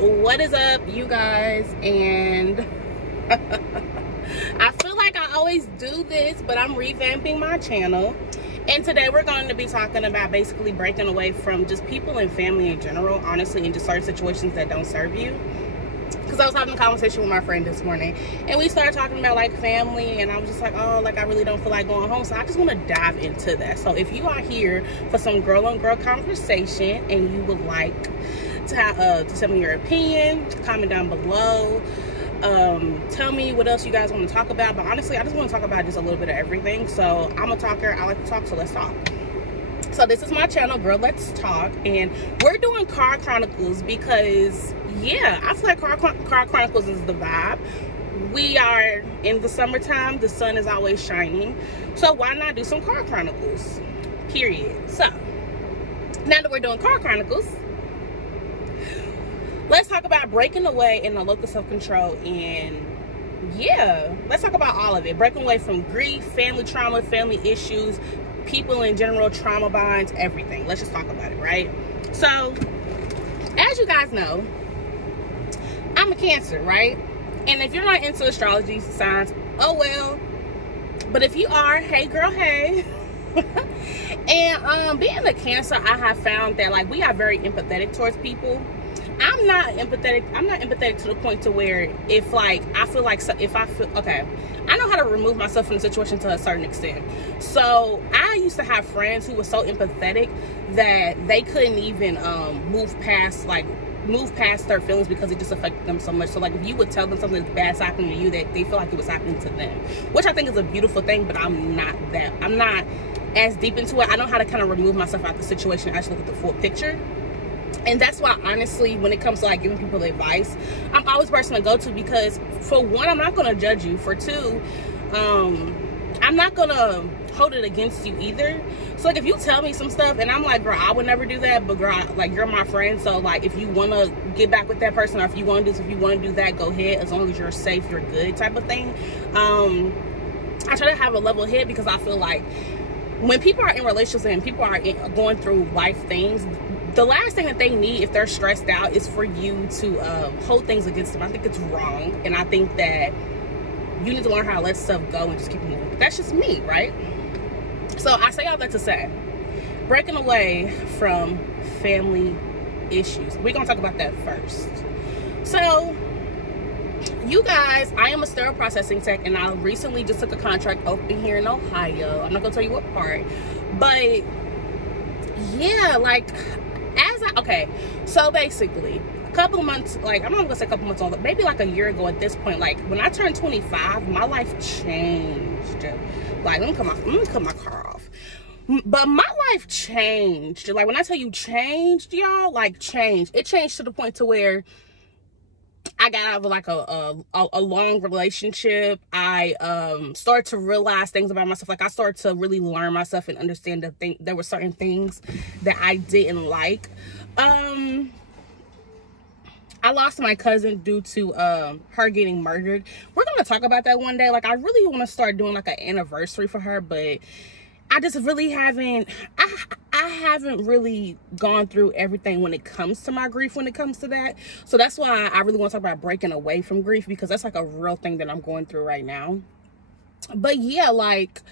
What is up, you guys? And I feel like I always do this, but I'm revamping my channel. And today we're going to be talking about basically breaking away from just people and family in general, honestly, in just certain situations that don't serve you. Because I was having a conversation with my friend this morning, and we started talking about like family, and I was just like, oh, like I really don't feel like going home. So I just want to dive into that. So if you are here for some girl on girl conversation and you would like to tell me your opinion, comment down below. Tell me what else you guys want to talk about. But honestly, I just want to talk about just a little bit of everything. So I'm a talker, I like to talk, so let's talk. So this is my channel, Girl Let's Talk, and we're doing car chronicles because yeah, I feel like car chronicles is the vibe. We are in the summertime, the sun is always shining, so why not do some car chronicles, period. So now that we're doing car chronicles, let's talk about breaking away in the locus of control. And yeah, let's talk about all of it. Breaking away from grief, family trauma, family issues, people in general, trauma bonds, everything. Let's just talk about it, right? So as you guys know, I'm a Cancer, right? And if you're not into astrology signs, oh well. But if you are, hey girl, hey. And being a Cancer, I have found that like we are very empathetic towards people. I'm not empathetic to the point to where if like I feel like, so if I feel okay, I know how to remove myself from the situation to a certain extent. So I used to have friends who were so empathetic that they couldn't even move past their feelings because it just affected them so much. So like if you would tell them something bad's happening to you, that they feel like it was happening to them, which I think is a beautiful thing. But I'm not as deep into it. I know how to kind of remove myself out of the situation, actually look at the full picture. And that's why, honestly, when it comes to like giving people advice, I'm always the person to go to, because for one, I'm not going to judge you. For two, I'm not going to hold it against you either. So like if you tell me some stuff and I'm like, girl, I would never do that, but girl, like you're my friend, so like if you want to get back with that person, or if you want to do this, if you want to do that, go ahead, as long as you're safe, you're good, type of thing. I try to have a level head, because I feel like when people are in relationships and people are going through life things, the last thing that they need if they're stressed out is for you to hold things against them. I think it's wrong, and I think that you need to learn how to let stuff go and just keep moving. But that's just me, right? So I say all that to say, breaking away from family issues. We're gonna talk about that first. So you guys, I am a sterile processing tech, and I recently just took a contract open here in Ohio. I'm not gonna tell you what part, but yeah, like okay, so basically a couple of months, like I'm not gonna say a couple months on, but maybe like a year ago at this point, like when I turned 25, my life changed. Like let me cut my car off. But my life changed. Like when I tell you changed, y'all, like changed. It changed to the point to where I got out of like a long relationship. I started to realize things about myself. Like I started to really learn myself and understand that there were certain things that I didn't like. I lost my cousin due to her getting murdered. We're gonna talk about that one day. Like I really want to start doing like an anniversary for her, but I just really haven't, I haven't really gone through everything when it comes to my grief, when it comes to that. So that's why I really want to talk about breaking away from grief, because that's like a real thing that I'm going through right now. But yeah, like,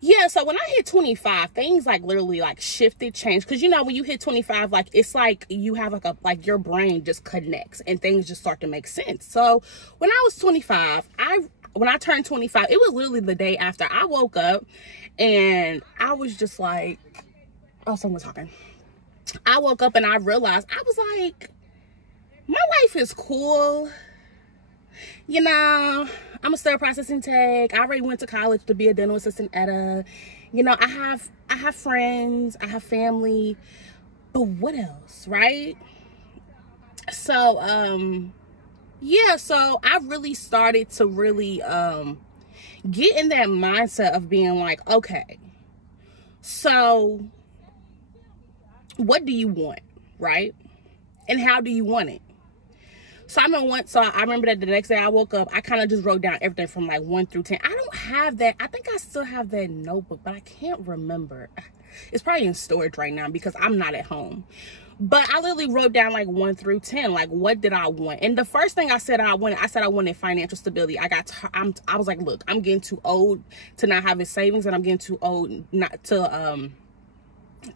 yeah, so when I hit 25, things like literally like shifted, changed. Because you know, when you hit 25, like it's like you have like your brain just connects and things just start to make sense. So when I was 25, when I turned 25, it was literally the day after I woke up, and I was just like, oh, someone's talking. I woke up and I realized, I was like, my life is cool. You know, I'm a sterile processing tech. I already went to college to be a dental assistant at you know, I have friends, I have family, but what else, right? So, yeah, so I really started to really get in that mindset of being like, okay, so what do you want, right? And how do you want it? So I remember that the next day I woke up, I kind of just wrote down everything from like 1 through 10. I don't have that. I think I still have that notebook, but I can't remember. It's probably in storage right now because I'm not at home. But I literally wrote down like 1 through 10, like what did I want? And the first thing I said I wanted financial stability. I was like, look, I'm getting too old to not having savings, and I'm getting too old not to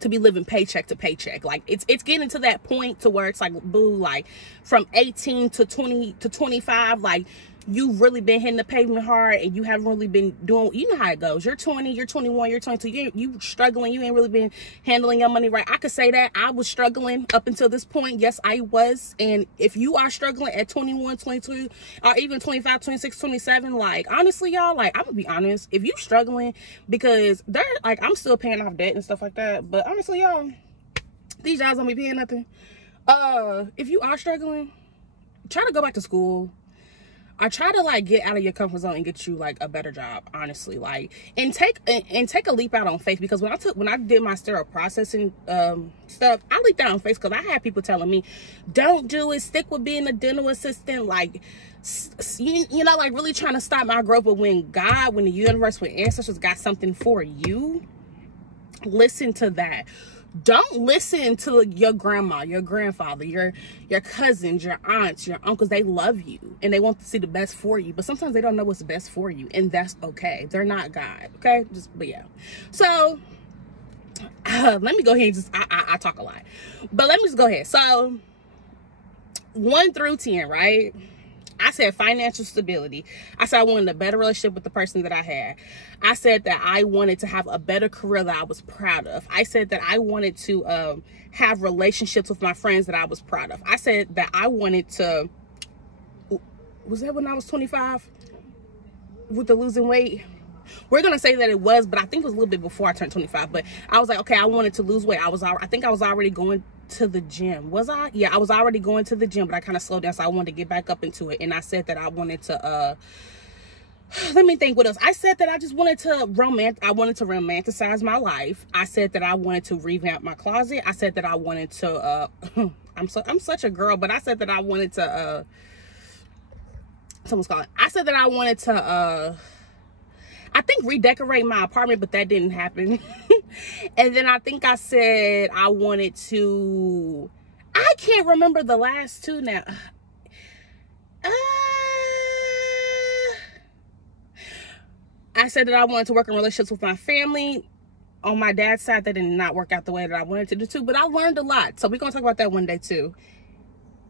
be living paycheck to paycheck. Like it's getting to that point to where it's like, boo, like from 18 to 20 to 25, like you've really been hitting the pavement hard and you haven't really been doing, you know how it goes. You're 20, you're 21, you're 22, you struggling, you ain't really been handling your money right. I could say that I was struggling up until this point. Yes, I was. And if you are struggling at 21, 22, or even 25, 26, 27, like honestly, y'all, like I'm gonna be honest, if you struggling, because they're like, I'm still paying off debt and stuff like that, but honestly, y'all, these jobs don't be paying nothing. If you are struggling, try to go back to school. I try to like get out of your comfort zone and get you like a better job, honestly, like, and take a leap out on faith, because when I did my sterile processing stuff, I leaped out on faith because I had people telling me, don't do it, stick with being a dental assistant, like, you know, like really trying to stop my growth. But when God, when the universe, when ancestors got something for you, listen to that. Don't listen to your grandma, your grandfather, your cousins, your aunts, your uncles. They love you and they want to see the best for you, but sometimes they don't know what's best for you, and that's okay. They're not God, okay? But yeah. So let me go ahead and just I talk a lot, but let me just go ahead. So 1 through 10, right? I said financial stability. I said I wanted a better relationship with the person that I had. I said that I wanted to have a better career that I was proud of. I said that I wanted to have relationships with my friends that I was proud of. I said that I wanted to, was that when I was 25 with the losing weight? We're going to say that it was, but I think it was a little bit before I turned 25. But I was like, okay, I wanted to lose weight. I think I was already going to the gym. Was I? Yeah, I was already going to the gym, but I kind of slowed down, so I wanted to get back up into it. And I said that I wanted to let me think what else. I said that I just wanted to romanticize my life. I said that I wanted to revamp my closet. I said that I wanted to I'm such a girl, but I said that I wanted to someone's calling. I said that I wanted to I think redecorate my apartment, but that didn't happen. And then I think I said I wanted to, I can't remember the last two now. I said that I wanted to work in relationships with my family. On my dad's side, that did not work out the way that I wanted to do too, but I learned a lot. So we're going to talk about that one day too.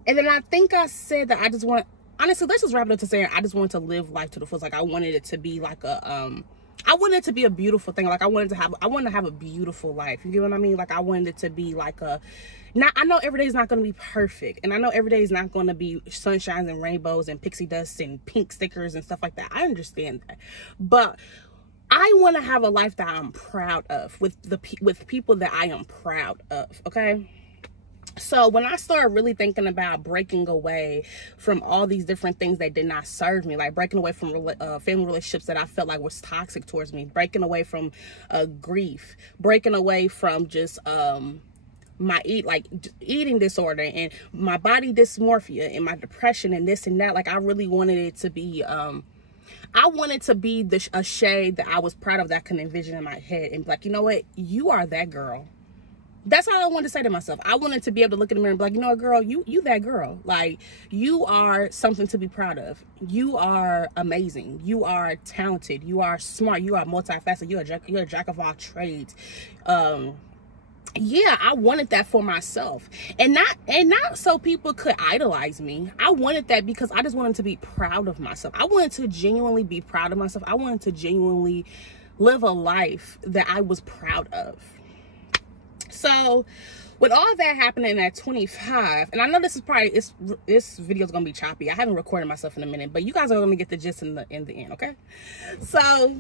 And then I think I said that I just want, honestly, let's just wrap it up to saying I just wanted to live life to the fullest. Like I wanted it to be like a, I wanted it to be a beautiful thing. Like I wanted to have a beautiful life. You get what I mean? Like I wanted it to be like a, now I know every day is not going to be perfect. And I know every day is not going to be sunshines and rainbows and pixie dust and pink stickers and stuff like that. I understand that. But I want to have a life that I'm proud of with people that I am proud of. Okay. So when I started really thinking about breaking away from all these different things that did not serve me, like breaking away from family relationships that I felt like was toxic towards me, breaking away from grief, breaking away from just my eating disorder and my body dysmorphia and my depression and this and that, like I really wanted it to be I wanted to be a shade that I was proud of, that I can envision in my head and be like, you know what, you are that girl. That's all I wanted to say to myself. I wanted to be able to look in the mirror and be like, you know what, girl, you that girl. Like, you are something to be proud of. You are amazing. You are talented. You are smart. You are multifaceted. You're a jack of all trades. Yeah, I wanted that for myself. And not so people could idolize me. I wanted that because I just wanted to be proud of myself. I wanted to genuinely be proud of myself. I wanted to genuinely live a life that I was proud of. So with all that happening at 25, and I know this video is gonna be choppy. I haven't recorded myself in a minute, but you guys are gonna get the gist in the end, okay? So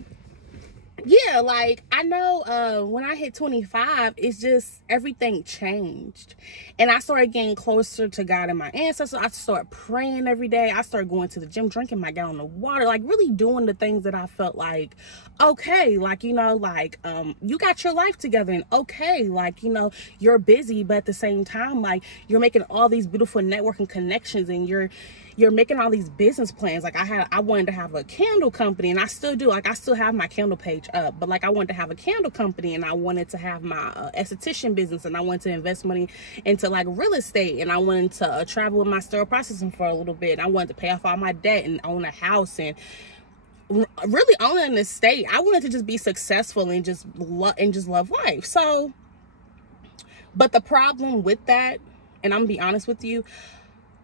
yeah, like I know when I hit 25, it's just everything changed. And I started getting closer to God and my ancestors. I started praying every day. I started going to the gym, drinking my gallon of water, like really doing the things that I felt like, okay, like, you know, like you got your life together, and okay, like, you know, you're busy, but at the same time, like you're making all these beautiful networking connections, and you're making all these business plans. Like I wanted to have a candle company, and I still do. Like I still have my candle page much up. But like, I wanted to have a candle company, and I wanted to have my esthetician business, and I wanted to invest money into like real estate, and I wanted to travel with my sterile processing for a little bit, and I wanted to pay off all my debt and own a house and really own an estate. I wanted to just be successful and just love life. So, but the problem with that, and I'm gonna be honest with you,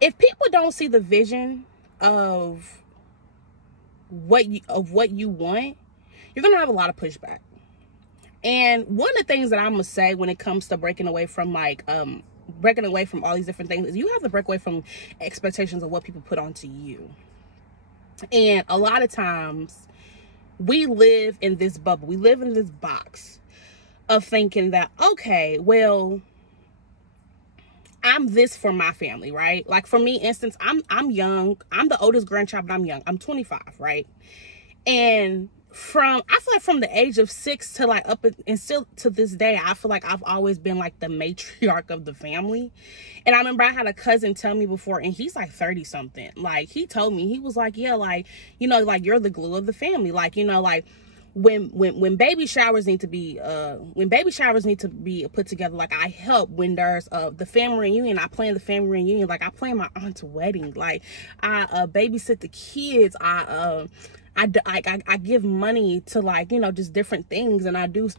if people don't see the vision of what you want, you're gonna have a lot of pushback. And one of the things that I'm gonna say when it comes to breaking away from all these different things is you have to break away from expectations of what people put onto you. And a lot of times we live in this bubble, we live in this box of thinking that, okay, well, I'm this for my family, right? Like for me, instance, I'm young. I'm the oldest grandchild, but I'm young. I'm 25, right? And I feel like from the age of 6 to like and still to this day, I feel like I've always been like the matriarch of the family. And I remember I had a cousin tell me before, and he's like 30 something. Like he told me, he was like, yeah, like, you know, like you're the glue of the family. Like, you know, like when baby showers need to be put together, like I help when there's the family reunion. I plan the family reunion. Like I plan my aunt's wedding. Like I babysit the kids. I give money to, like, you know, just different things, and I do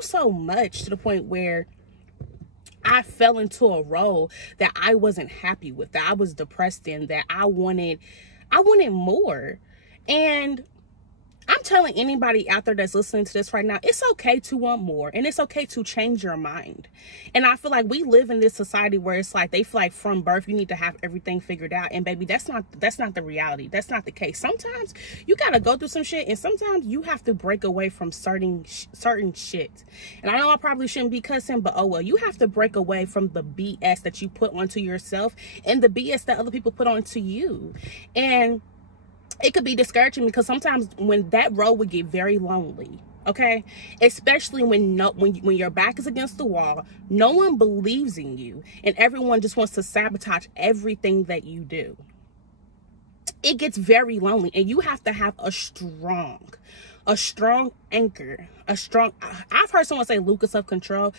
so much to the point where I fell into a role that I wasn't happy with, that I was depressed in, that I wanted more. And I'm telling anybody out there that's listening to this right now, it's okay to want more, and it's okay to change your mind. And I feel like we live in this society where it's like they feel like from birth you need to have everything figured out, and baby, that's not the reality. That's not the case. Sometimes you gotta go through some shit, and sometimes you have to break away from certain shit. And I know I probably shouldn't be cussing, but oh well, you have to break away from the BS that you put onto yourself and the BS that other people put onto you. And it could be discouraging because sometimes when that road would get very lonely, okay? Especially when your back is against the wall, no one believes in you, and everyone just wants to sabotage everything that you do. It gets very lonely, and you have to have a strong anchor, I've heard someone say Lucas of control.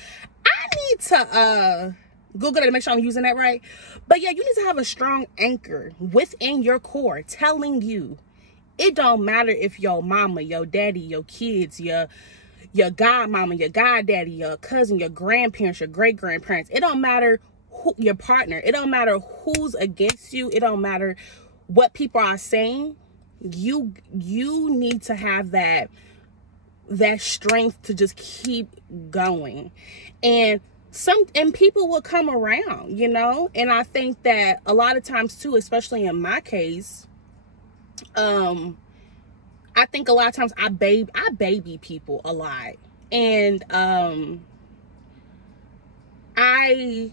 I need to Google it to make sure I'm using that right. But yeah, you need to have a strong anchor within your core telling you it don't matter if your mama, your daddy, your kids, your godmama, your goddaddy, your cousin, your grandparents, your great-grandparents, it don't matter who your partner, it don't matter who's against you, it don't matter what people are saying. You need to have that strength to just keep going. And people will come around, you know. And I think that a lot of times too, especially in my case, I think a lot of times I baby people a lot, and I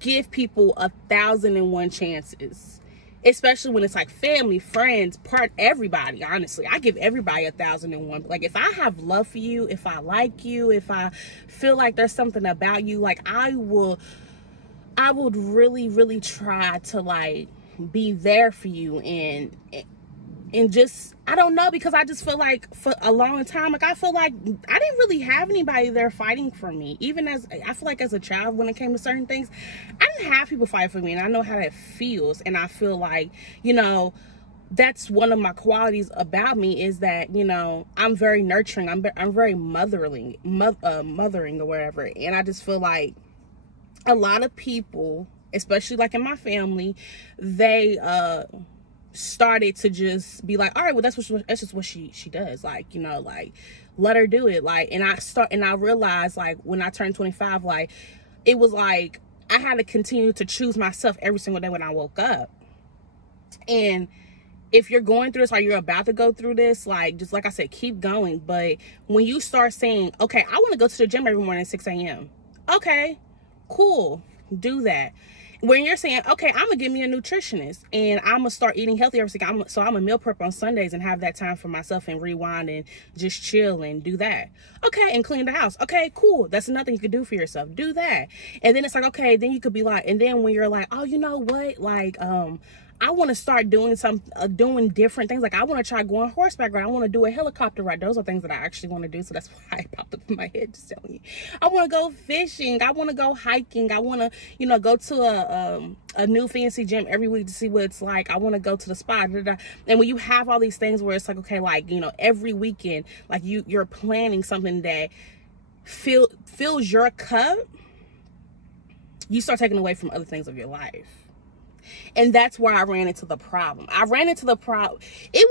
give people 1,001 chances, especially when it's like family, friends, everybody. Honestly, I give everybody 1,001. Like if I have love for you, if I like you, if I feel like there's something about you, like I would really, really try to like be there for you, and just, I don't know, because I just feel like for a long time, like I feel like I didn't really have anybody there fighting for me. Even I feel like as a child, when it came to certain things, I didn't have people fight for me, and I know how that feels. And I feel like, you know, that's one of my qualities about me, is that, you know, I'm very nurturing. I'm very mothering or whatever. And I just feel like a lot of people, especially like in my family, they started to just be like, all right, well, that's just what she does, like, you know, like let her do it. Like, and I realized, like, when I turned 25, like it was like I had to continue to choose myself every single day when I woke up. And if you're going through this, or you're about to go through this, like, just like I said, keep going. But when you start saying, okay, I want to go to the gym every morning at 6 a.m. Okay, cool, do that. When you're saying, okay, I'm gonna get me a nutritionist, and I'm gonna start eating healthy every single, so I'm a meal prep on Sundays and have that time for myself and rewind and just chill and do that. Okay, and clean the house. Okay, cool. That's another thing you could do for yourself. Do that. And then it's like, okay, then you could be like, and then when you're like, oh, you know what? Like, I want to start doing doing different things. Like I want to try going horseback ride. I want to do a helicopter ride. Those are things that I actually want to do. So that's why I popped up in my head just telling you. I want to go fishing. I want to go hiking. I want to, you know, go to a new fancy gym every week to see what it's like. I want to go to the spa. And when you have all these things where it's like, okay, like, you know, every weekend, like you're planning something that fills your cup, you start taking away from other things of your life. And that's where I ran into the problem. It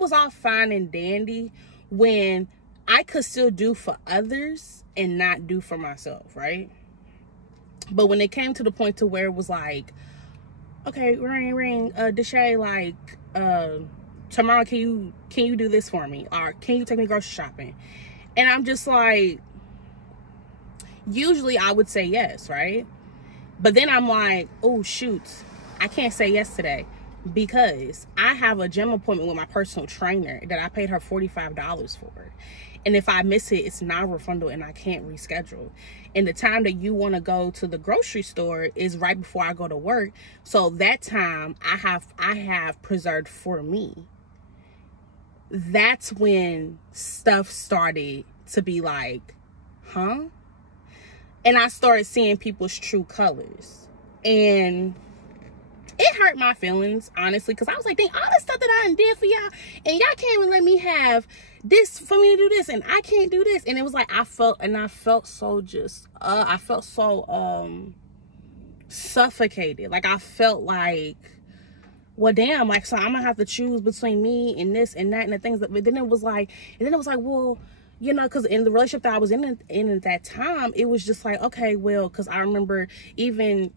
was all fine and dandy when I could still do for others and not do for myself, right? But when it came to the point to where it was like, okay, ring, Deshae, like, tomorrow can you do this for me? Or can you take me grocery shopping? And I'm just like, usually I would say yes, right? But then I'm like, oh shoot, I can't say yes today because I have a gym appointment with my personal trainer that I paid her $45 for. And if I miss it, it's non-refundable and I can't reschedule. And the time that you want to go to the grocery store is right before I go to work. So that time I have preserved for me. That's when stuff started to be like, huh? And I started seeing people's true colors. And it hurt my feelings, honestly, because I was like, dang, all the stuff that I done did for y'all, and y'all can't even let me have this for me to do this, and I can't do this. And it was like, I felt so just, I felt so suffocated. Like, I felt like, well, damn, like, so I'm gonna have to choose between me and this and that and the things that, but then it was like, well, you know, because in the relationship that I was in at that time, it was just like, okay, well, because I remember even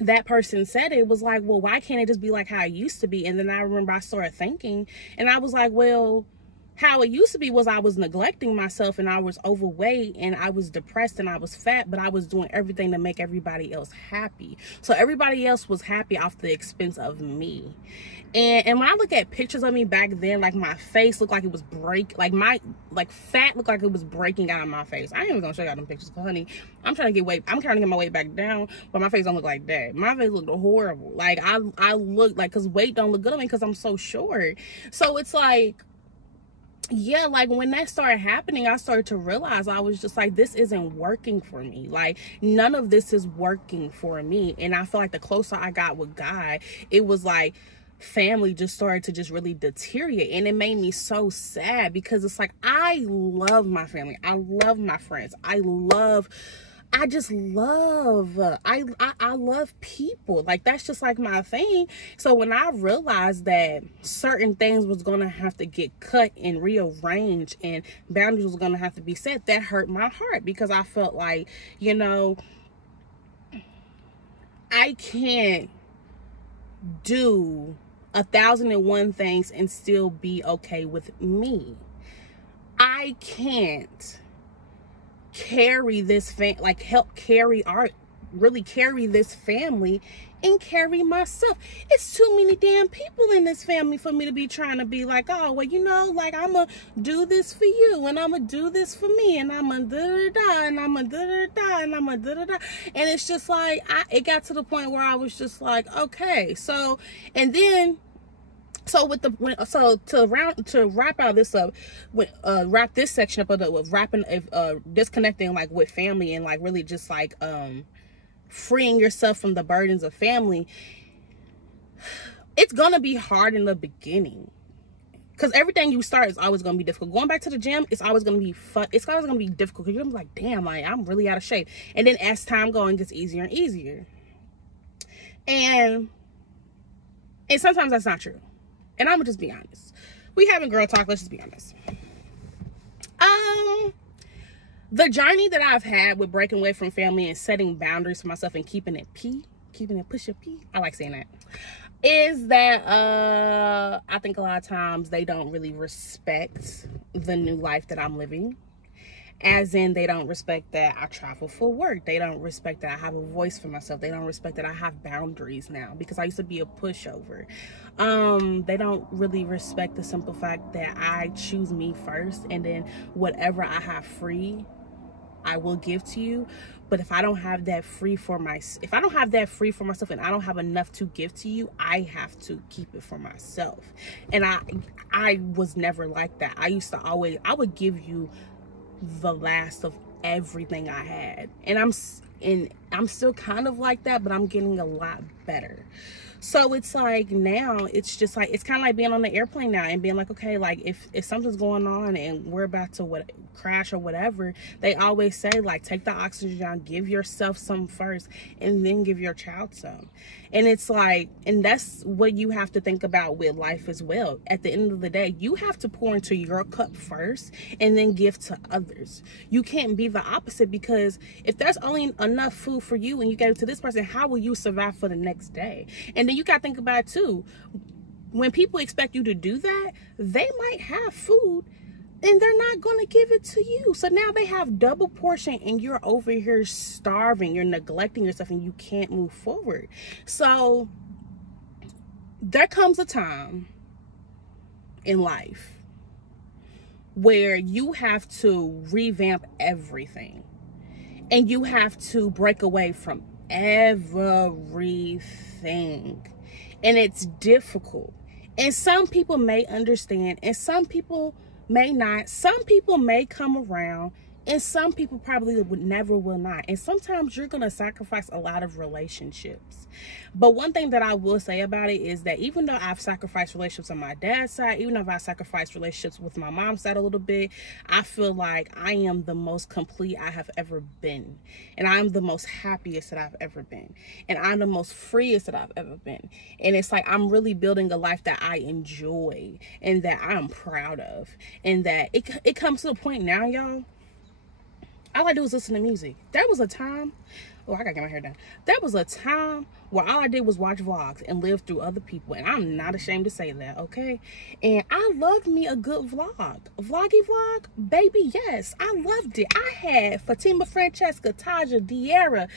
that person said it was like, well, why can't it just be like how it used to be? And then I remember I started thinking, and I was like, well, how it used to be was I was neglecting myself and I was overweight and I was depressed and I was fat, but I was doing everything to make everybody else happy. So everybody else was happy off the expense of me. And when I look at pictures of me back then, like my face looked like it was fat looked like it was breaking out of my face. I ain't even gonna show y'all them pictures, honey. I'm trying to get my weight back down, but my face don't look like that. My face looked horrible. Like I look like, cause weight don't look good on me cause I'm so short. So it's like, yeah, like when that started happening, I started to realize I was just like, this isn't working for me. Like none of this is working for me. And I feel like the closer I got with God, it was like family just started to just really deteriorate. And it made me so sad because it's like, I love my family. I love my friends. I love people. Like that's just like my thing. So when I realized that certain things was gonna have to get cut and rearranged and boundaries was gonna have to be set, that hurt my heart because I felt like, you know, I can't do 1,001 things and still be okay with me. I can't carry this help carry this family and carry myself. It's too many damn people in this family for me to be trying to be like, oh, well, you know, like I'm gonna do this for you and I'm gonna do this for me and I'm gonna da-da-da and I'm gonna da-da-da and I'm gonna da-da-da. And it's just like, it got to the point where I was just like, okay, so, and then to wrap out this up, wrap this section up with disconnecting like with family and like really just like freeing yourself from the burdens of family. It's gonna be hard in the beginning because everything you start is always gonna be difficult. Going back to the gym, it's always gonna be fun. It's always gonna be difficult because you're gonna be like, damn, like I'm really out of shape. And then as time goes, it gets easier and easier. And sometimes that's not true. And I'm gonna just be honest. We having girl talk, let's just be honest. The journey that I've had with breaking away from family and setting boundaries for myself and keeping it push your P. I like saying that. Is that I think a lot of times they don't really respect the new life that I'm living. As in, they don't respect that I travel for work. They don't respect that I have a voice for myself. They don't respect that I have boundaries now because I used to be a pushover. They don't really respect the simple fact that I choose me first, and then whatever I have free, I will give to you. But if I don't have that free for myself, and I don't have enough to give to you, I have to keep it for myself. And I was never like that. I would give you the last of everything I had. And I'm still kind of like that, but I'm getting a lot better. So it's like now it's just like, it's kind of like being on the airplane now and being like, okay, like if something's going on and we're about to crash or whatever, they always say like, take the oxygen down, give yourself some first, and then give your child some. And it's like, and that's what you have to think about with life as well. At the end of the day, you have to pour into your cup first and then give to others. You can't be the opposite, because if there's only enough food for you and you give it to this person, how will you survive for the next day? And then you got to think about it too. When people expect you to do that, they might have food and they're not going to give it to you. So now they have double portion and you're over here starving. You're neglecting yourself and you can't move forward. So there comes a time in life where you have to revamp everything. And you have to break away from everything. And it's difficult. And some people may understand and some people may not. Some people may come around and some people probably will not. And sometimes you're going to sacrifice a lot of relationships. But one thing that I will say about it is that even though I've sacrificed relationships on my dad's side, even if I sacrificed relationships with my mom's side a little bit, I feel like I am the most complete I have ever been. And I'm the most happiest that I've ever been. And I'm the most freest that I've ever been. And it's like I'm really building a life that I enjoy and that I'm proud of. And that it comes to the point now, y'all, all I do is listen to music. There was a time, I gotta get my hair done. There was a time where all I did was watch vlogs and live through other people. And I'm not ashamed to say that, okay? And I loved me a good vlog. A vloggy vlog? Baby, yes. I loved it. I had Fatima, Francesca, Taja, Diera,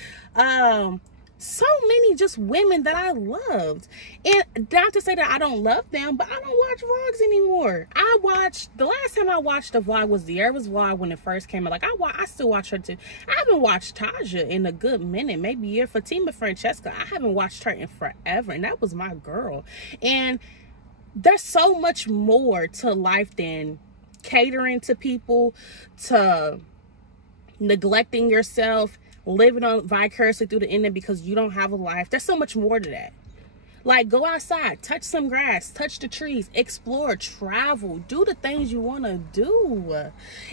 so many just women that I loved. And not to say that I don't love them, but I don't watch vlogs anymore. The last time I watched a vlog was Diera's vlog when it first came out. Like I still watch her too. I haven't watched Taja in a good minute, maybe a year. Fatima, Francesca, I haven't watched her in forever, and that was my girl. And there's so much more to life than catering to people, to neglecting yourself, living on vicariously through the internet because you don't have a life. There's so much more to that. Like, go outside, touch some grass, touch the trees, explore, travel, do the things you want to do.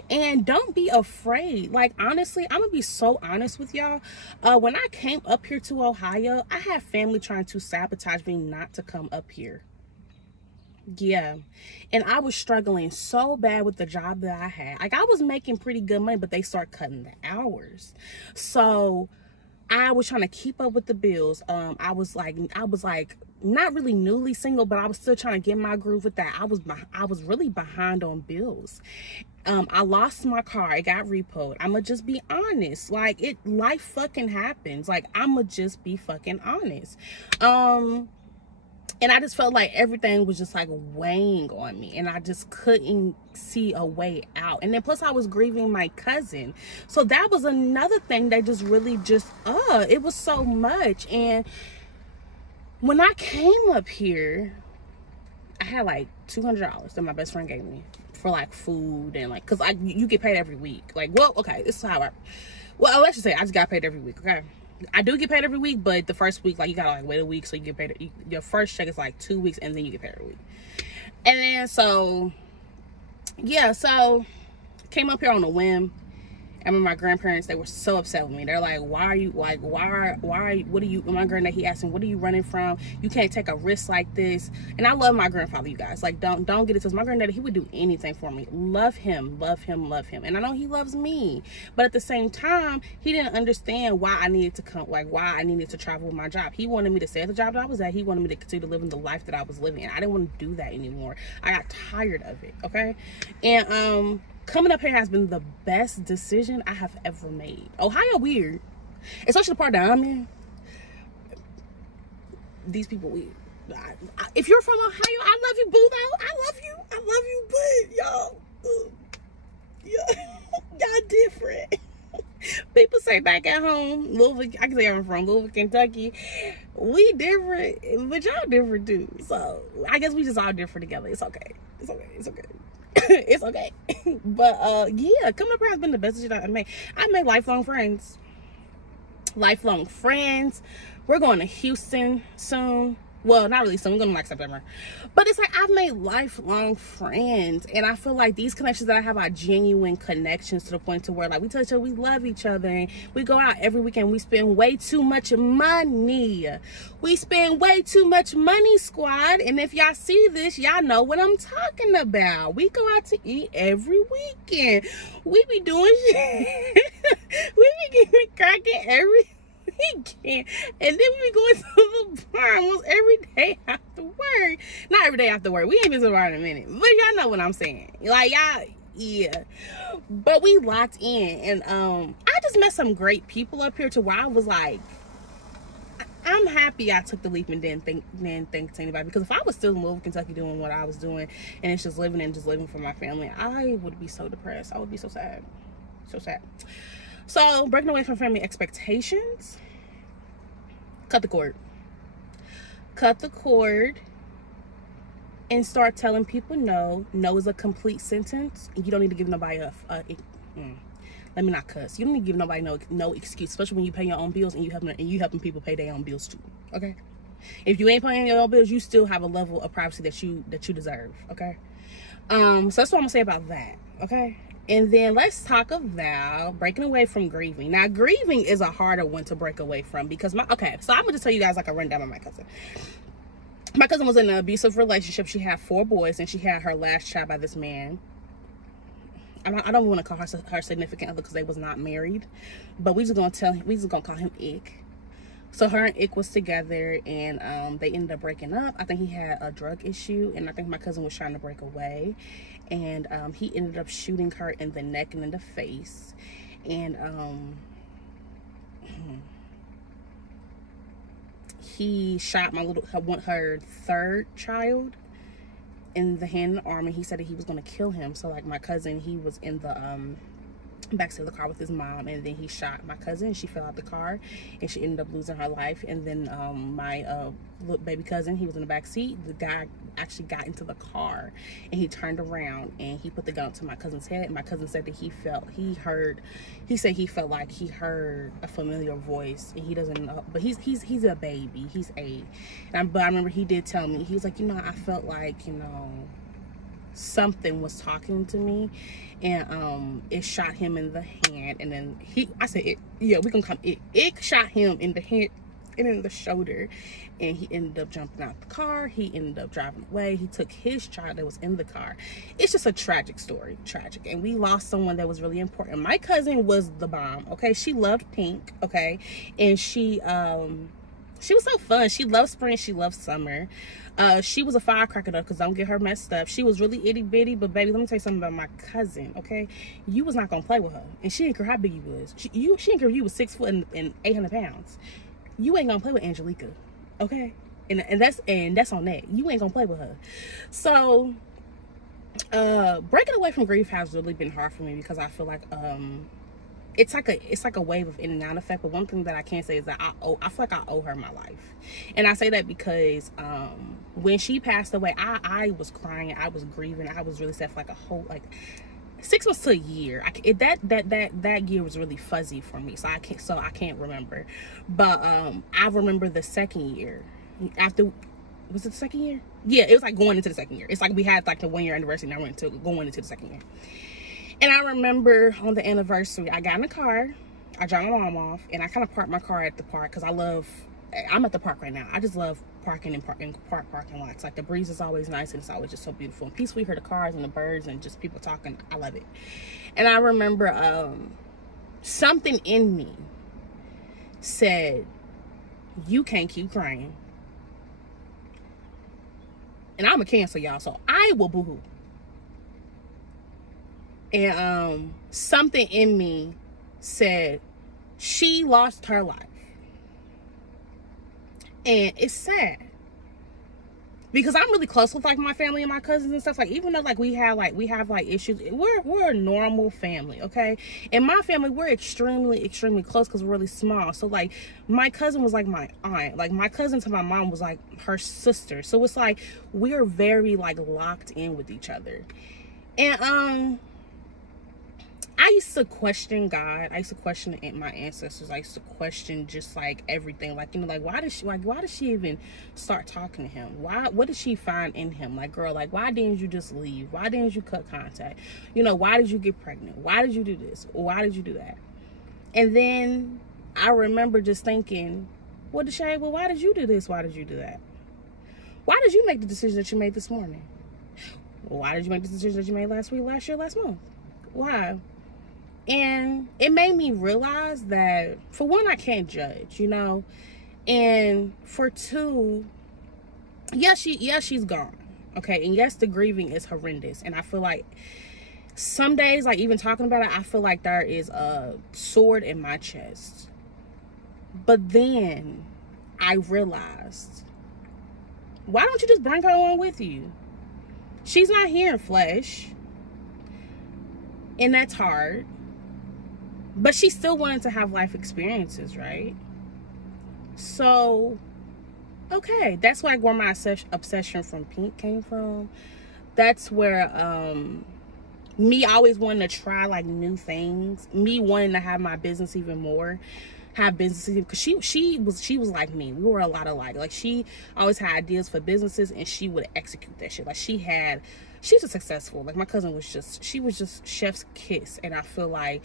And don't be afraid. Like, honestly, I'm gonna be so honest with y'all. When I came up here to Ohio, I had family trying to sabotage me not to come up here. Yeah, and I was struggling so bad with the job that I had. Like, I was making pretty good money, but they start cutting the hours. So I was trying to keep up with the bills. I was like not really newly single, but I was still trying to get my groove with that. I was really behind on bills. I lost my car. It got repoed. I'ma just be honest. Like, life fucking happens. Like, I'ma just be fucking honest. And I just felt like everything was just like weighing on me, and I just couldn't see a way out. And then plus I was grieving my cousin. So that was another thing that just really it was so much. And when I came up here, I had like $200 that my best friend gave me for like food and like, cause you get paid every week. Like, well, okay, this is how let's just say I just got paid every week, okay? I do get paid every week, but the first week, like, you gotta like wait a week, so you get paid. Your first check is like 2 weeks, and then you get paid every week. And then so, yeah, so came up here on a whim. I remember my grandparents, they were so upset with me. They're like, why are you, like, my granddad, he asked me, what are you running from? You can't take a risk like this. And I love my grandfather, you guys. Like, don't get it twisted. My granddad, he would do anything for me. Love him, love him, love him. And I know he loves me. But at the same time, he didn't understand why I needed to why I needed to travel with my job. He wanted me to stay at the job that I was at. He wanted me to continue to live in the life that I was living. And I didn't want to do that anymore. I got tired of it, okay? And, coming up here has been the best decision I have ever made. Ohio weird, especially the part that I'm in. These people weird. If you're from Ohio, I love you, boo. I love you, but y'all, y'all different. People say back at home, Louisville, I can say I'm from Louisville, Kentucky. We different, but y'all different too. So I guess we just all different together. It's okay. It's okay. It's okay. It's okay. But yeah, coming up here has been the best decision I've made. I made lifelong friends. Lifelong friends. We're going to Houston soon. Well, not really soon. We're going to like September. But it's like I've made lifelong friends. And I feel like these connections that I have are genuine connections to the point to where like we tell each other we love each other. And we go out every weekend. We spend way too much money. We spend way too much money, squad. And if y'all see this, y'all know what I'm talking about. We go out to eat every weekend. We be doing shit. We be getting cracking every weekend, and then we be going to the bar almost every day after work. Not every day after work. We ain't been to the bar in a minute, but y'all know what I'm saying. Like y'all, yeah. But we locked in, and I just met some great people up here to where I was like, I'm happy I took the leap and didn't think to anybody, because if I was still in Louisville, Kentucky doing what I was doing, and it's just living for my family, I would be so depressed. I would be so sad. So sad. So breaking away from family expectations. Cut the cord. Cut the cord and start telling people no. No is a complete sentence. You don't need to give nobody let me not cuss. You don't need to give nobody no excuse, especially when you pay your own bills and you helping people pay their own bills too. Okay? If you ain't paying your own bills, you still have a level of privacy that you deserve. Okay? So that's what I'm gonna say about that. Okay? And then let's talk about breaking away from grieving. Now, grieving is a harder one to break away from because so I'm gonna just tell you guys like a rundown of my cousin. My cousin was in an abusive relationship. She had 4 boys, and she had her last child by this man. I don't want to call her significant other because they was not married, but we just gonna call him Ick. So her and Ick was together, and they ended up breaking up. I think he had a drug issue, and I think my cousin was trying to break away, and he ended up shooting her in the neck and in the face, and he shot her 3rd child in the hand and arm, and he said that he was going to kill him. So like my cousin, he was in the backseat of the car with his mom, and then he shot my cousin. She fell out the car and she ended up losing her life. And then my little baby cousin, he was in the back seat. The guy actually got into the car and he turned around and he put the gun up to my cousin's head. And my cousin said that he felt like he heard a familiar voice, and he doesn't know, but he's a baby, he's 8. But I remember he did tell me, he was like, I felt like, something was talking to me, and it shot him in the hand, and then we can call it shot him in the hand and in the shoulder, and he ended up jumping out the car. He ended up driving away. He took his child that was in the car. It's just a tragic story, and we lost someone that was really important. My cousin was the bomb. Okay, she loved pink. Okay, and she was so fun. She loved spring. She loved summer. She was a firecracker though, because don't get her messed up. She was really itty bitty, but baby, let me tell you something about my cousin, okay? You was not gonna play with her, and she didn't care how big you was. She didn't care if you was 6 foot and 800 pounds. You ain't gonna play with Angelica, okay? And that's on that. You ain't gonna play with her. So, breaking away from grief has really been hard for me, because I feel like it's like a wave of in and out effect. But one thing that I can say is that I feel like I owe her my life. And I say that because when she passed away, I was crying, I was grieving, I was really sad for like a whole 6 months to a year. That year was really fuzzy for me, so I can't remember. But I remember the second year. Was it the second year? Yeah, it was like going into the second year. It's like we had like the 1-year anniversary, and I went to going into the second year. And I remember on the anniversary, I got in the car, I dropped my mom off, and I kind of parked my car at the park, because I'm at the park right now. I just love parking in parking lots. Like, the breeze is always nice, and it's always just so beautiful and peaceful. You hear the cars and the birds and just people talking. I love it. And I remember something in me said, you can't keep crying. And I'm a Cancer, y'all, so I will boo-hoo. And something in me said, she lost her life. And it's sad. because I'm really close with like my family and my cousins and stuff. Like, even though like we have like issues, we're a normal family, okay? In my family, we're extremely close because we're really small. So like my cousin was like my aunt, like my cousin to my mom was like her sister. So it's like we're very like locked in with each other. And I used to question God. I used to question my ancestors. I used to question just like everything. Like, you know, like why did she even start talking to him? What did she find in him? Like, girl, like why didn't you just leave? Why didn't you cut contact? You know, why did you get pregnant? Why did you do this? Why did you do that? And then I remember just thinking, well, Deshae, well, why did you do this? Why did you do that? Why did you make the decision that you made this morning? Well, why did you make the decision that you made last week, last year, last month? Why? And it made me realize that, for one, I can't judge, you know, and for two, she's gone, okay, and yes, the grieving is horrendous, and I feel like some days, like even talking about it, I feel like there is a sword in my chest. But then I realized, why don't you just bring her on with you? She's not here in flesh, and that's hard. But she still wanted to have life experiences, right? So, okay, that's like where my obsession from Pink came from. That's where me always wanting to try like new things, me wanting to have my business even more, have businesses, because she was like me. We were a lot alike. Like, she always had ideas for businesses and she would execute that shit. Like, she was just successful. Like, my cousin was just, she was just chef's kiss. And I feel like